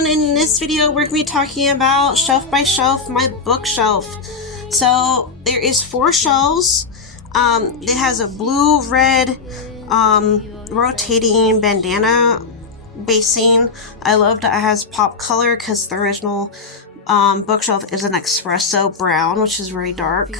everyone, in this video we're going to be talking about shelf by shelf, my bookshelf. So there is 4 shelves. It has a blue, red, rotating bandana basing. I love that it has pop color because the original bookshelf is an espresso brown, which is very dark.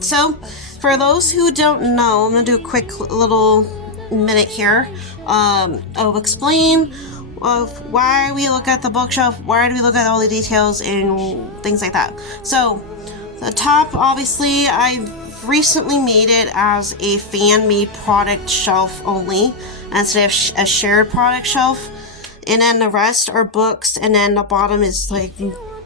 So for those who don't know, I'm going to do a quick little minute here. I'll explain of why we look at the bookshelf, why do we look at all the details and things like that. So the top, obviously, I've recently made it as a fan-made product shelf only instead of a shared product shelf, and then the rest are books, and then the bottom is like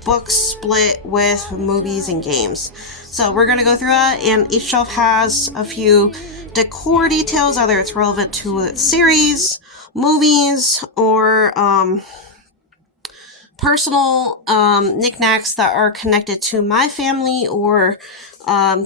books split with movies and games. So we're going to go through that, and each shelf has a few decor details, whether it's relevant to a series, movies, or personal knickknacks that are connected to my family, or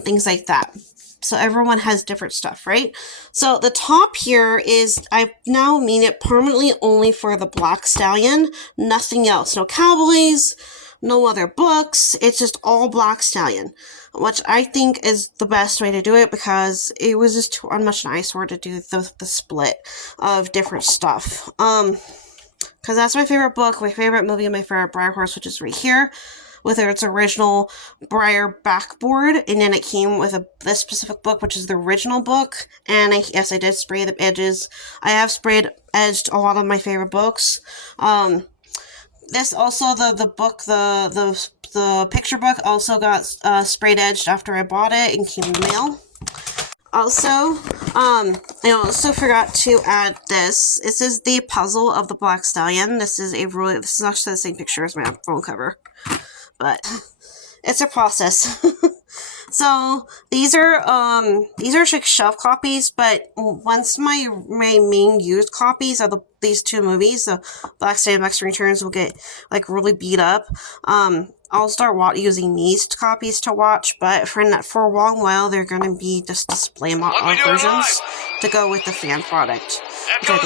things like that. So everyone has different stuff, right? So the top here is, I've now made it permanently only for the Black Stallion, nothing else. No cowboys, no other books, it's just all Black Stallion, which I think is the best way to do it because it was just too much nicer to do the split of different stuff. Because that's my favorite book, my favorite movie, and my favorite Briar Horse, which is right here, with its original Briar backboard, and then it came with this specific book, which is the original book, and yes, I did spray the edges. I have sprayed edged a lot of my favorite books. This also, the book, the picture book also got sprayed edged after I bought it and came in the mail. Also, I also forgot to add this. This is the puzzle of the Black Stallion. This is actually the same picture as my phone cover, but it's a process. So these are like shelf copies, but once my main used copies of these 2 movies, so Black Stallion and Black Stallion Returns, will get like really beat up, I'll start using these copies to watch, but for a long while they're going to be just display versions to go with the fan product. Cool.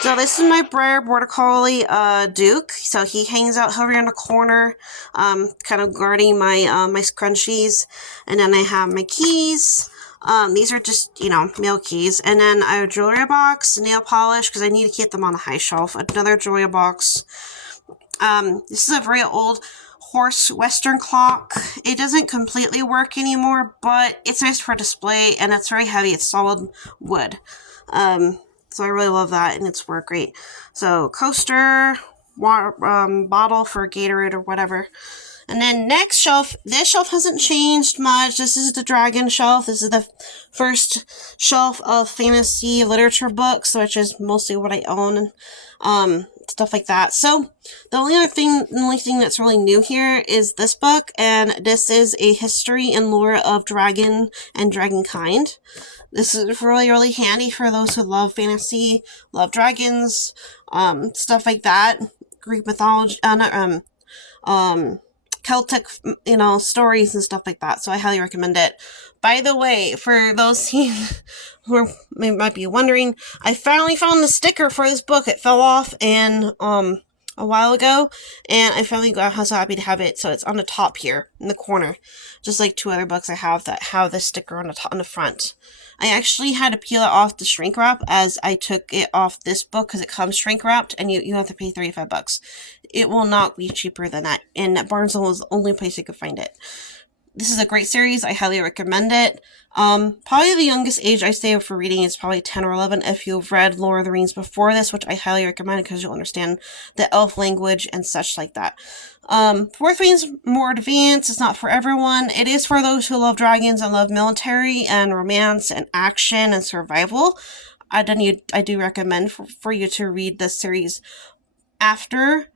So this is my Briar Border Collie Duke. So he hangs out hovering in the corner, kind of guarding my my scrunchies. And then I have my keys. These are just, mail keys. And then I have a jewelry box, nail polish, because I need to keep them on the high shelf. Another jewelry box. This is a very old horse western clock. It doesn't completely work anymore, but it's nice for display, and it's very heavy. It's solid wood. So I really love that, and it's worked great. So coaster, water, bottle for Gatorade or whatever. And then next shelf, this shelf hasn't changed much. This is the dragon shelf. This is the first shelf of fantasy literature books, which is mostly what I own, stuff like that. So the only thing that's really new here is this book, and this is a history and lore of dragon and dragonkind. This is really, really handy for those who love fantasy, love dragons, stuff like that. Greek mythology, Celtic, stories and stuff like that. So I highly recommend it. By the way, for those who might be wondering, I finally found the sticker for this book. It fell off a while ago, and I finally got so happy to have it. So it's on the top here in the corner, just like 2 other books I have that have this sticker on the front. I actually had to peel it off the shrink wrap as I took it off this book because it comes shrink wrapped, and you have to pay $35. It will not be cheaper than that, and Barnes & Noble is the only place you can find it. This is a great series. I highly recommend it. Probably the youngest age I say for reading is probably 10 or 11 if you've read Lord of the Rings before this, which I highly recommend because you'll understand the elf language and such like that. Fourth Wing is more advanced. It's not for everyone. It is for those who love dragons and love military and romance and action and survival. I do recommend for you to read this series after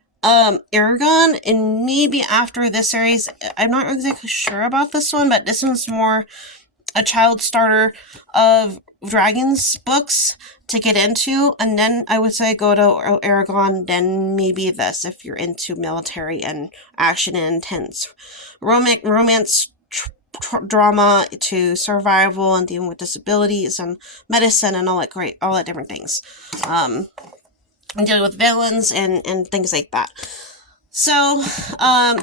Aragon, and maybe after this series. I'm not exactly sure about this one, but this one's more a child starter of dragons books to get into, and then I would say go to Aragon, then maybe this if you're into military and action and intense romance drama to survival and dealing with disabilities and medicine and all that different things. dealing with villains and things like that. So,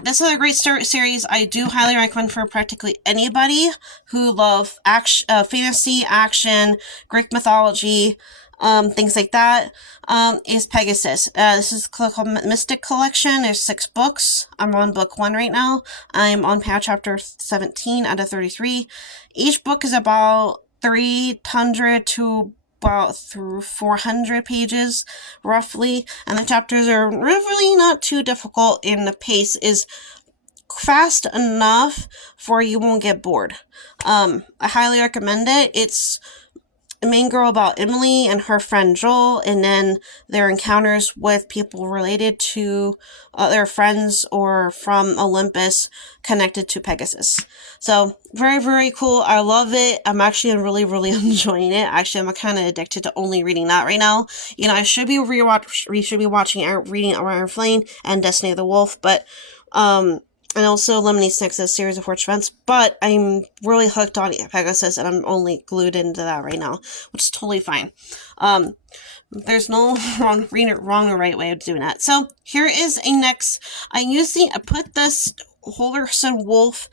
this is a great series. I do highly recommend for practically anybody who love action, fantasy, action, Greek mythology, things like that. Is Pegasus. This is called Mystic Collection. There's 6 books. I'm on book 1 right now. I'm on chapter 17 out of 33. Each book is about 300 to about through 400 pages roughly, and the chapters are really not too difficult, and the pace is fast enough for you won't get bored. I highly recommend it. It's a main girl about Emily and her friend Joel, and then their encounters with people related to their friends or from Olympus connected to Pegasus. So, very, very cool. I love it. I'm actually really, really enjoying it. Actually, I'm kind of addicted to only reading that right now. You know, I should be reading Iron Flame and Destiny of the Wolf, but, and also Lemony Snick's series of Fortune Events, but I'm really hooked on Pegasus, and I'm only glued into that right now, which is totally fine. There's no wrong or right way of doing that. So here is a next. I put this Hollerson Wolf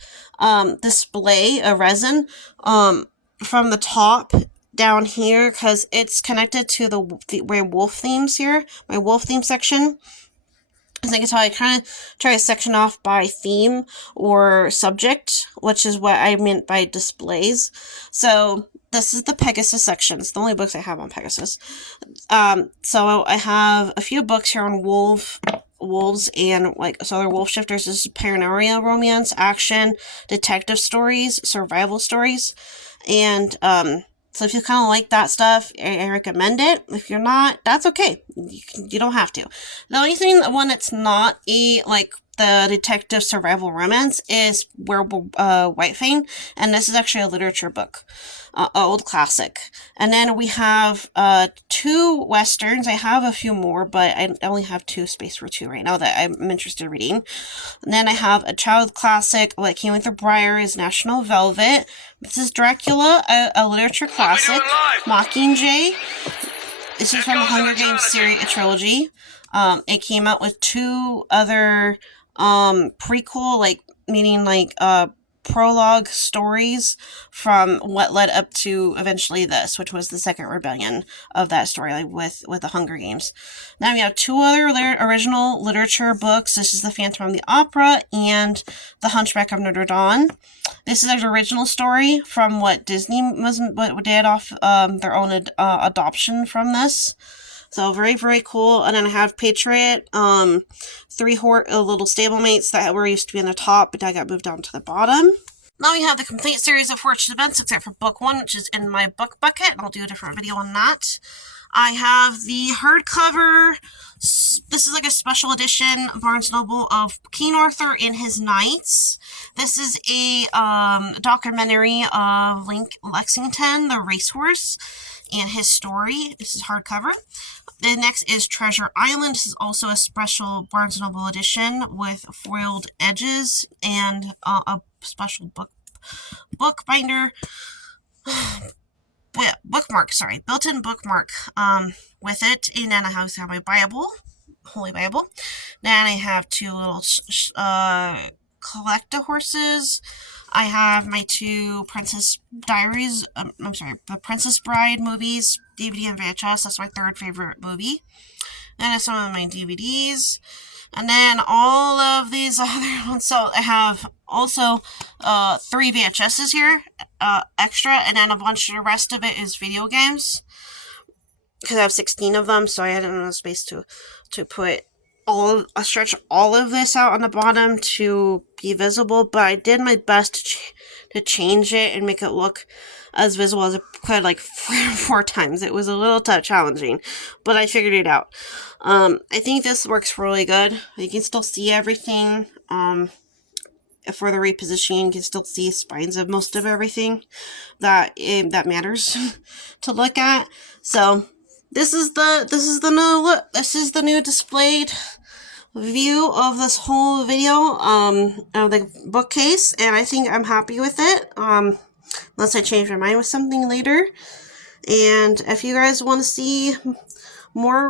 display, a resin, from the top down here because it's connected to the wolf themes here, my wolf theme section. As I can tell, I kind of try to section off by theme or subject, which is what I meant by displays. So this is the Pegasus section. It's the only books I have on Pegasus. So I have a few books here on wolves and other wolf shifters. This is paranoia, romance, action, detective stories, survival stories, and so if you kind of like that stuff, I recommend it. If you're not, that's okay. You don't have to. The only one that's not the detective survival romance is White Fang, and this is actually a literature book, old classic. And then we have 2 westerns. I have a few more, but I only have space for 2 right now that I'm interested in reading. And then I have a child classic, What Came with the Briar is National Velvet. This is Dracula, a literature classic. Mockingjay. This is from the Hunger Games series, a trilogy. It came out with 2 other prequel, meaning prologue stories from what led up to eventually this, which was the second rebellion of that story, with the Hunger Games. Now we have 2 other original literature books. This is The Phantom of the Opera and The Hunchback of Notre Dame. This is an original story from what Disney did off their own adoption from this. So very, very cool. And then I have Patriot, 3 little stablemates that used to be on the top, but I got moved down to the bottom. Now we have the complete series of Fortune Events, except for book 1, which is in my book bucket, and I'll do a different video on that. I have the hardcover. This is a special edition Barnes & Noble of King Arthur and His Knights. This is a documentary of Lexington, the racehorse, and his story. This is hardcover. The next is Treasure Island. This is also a special Barnes & Noble edition with foiled edges and a special book binder. Built-in bookmark with it. And then I have my Bible, Holy Bible. Then I have 2 little collector horses. I have my 2 Princess Diaries, the Princess Bride movies, DVD and VHS. That's my 3rd favorite movie. Then I have some of my DVDs. And then all of these other ones. So I have also 3 VHSs here, extra, and then a bunch of the rest of it is video games. Because I have 16 of them, so I had enough space to put stretch all of this out on the bottom to be visible, but I did my best to change it and make it look as visible as I could, 4 times. It was a little challenging, but I figured it out. I think this works really good. You can still see everything. For the repositioning, you can still see spines of most of everything that matters to look at. So this is the new look. This is the new displayed view of this whole video of the bookcase, and I think I'm happy with it, unless I change my mind with something later. And if you guys want to see more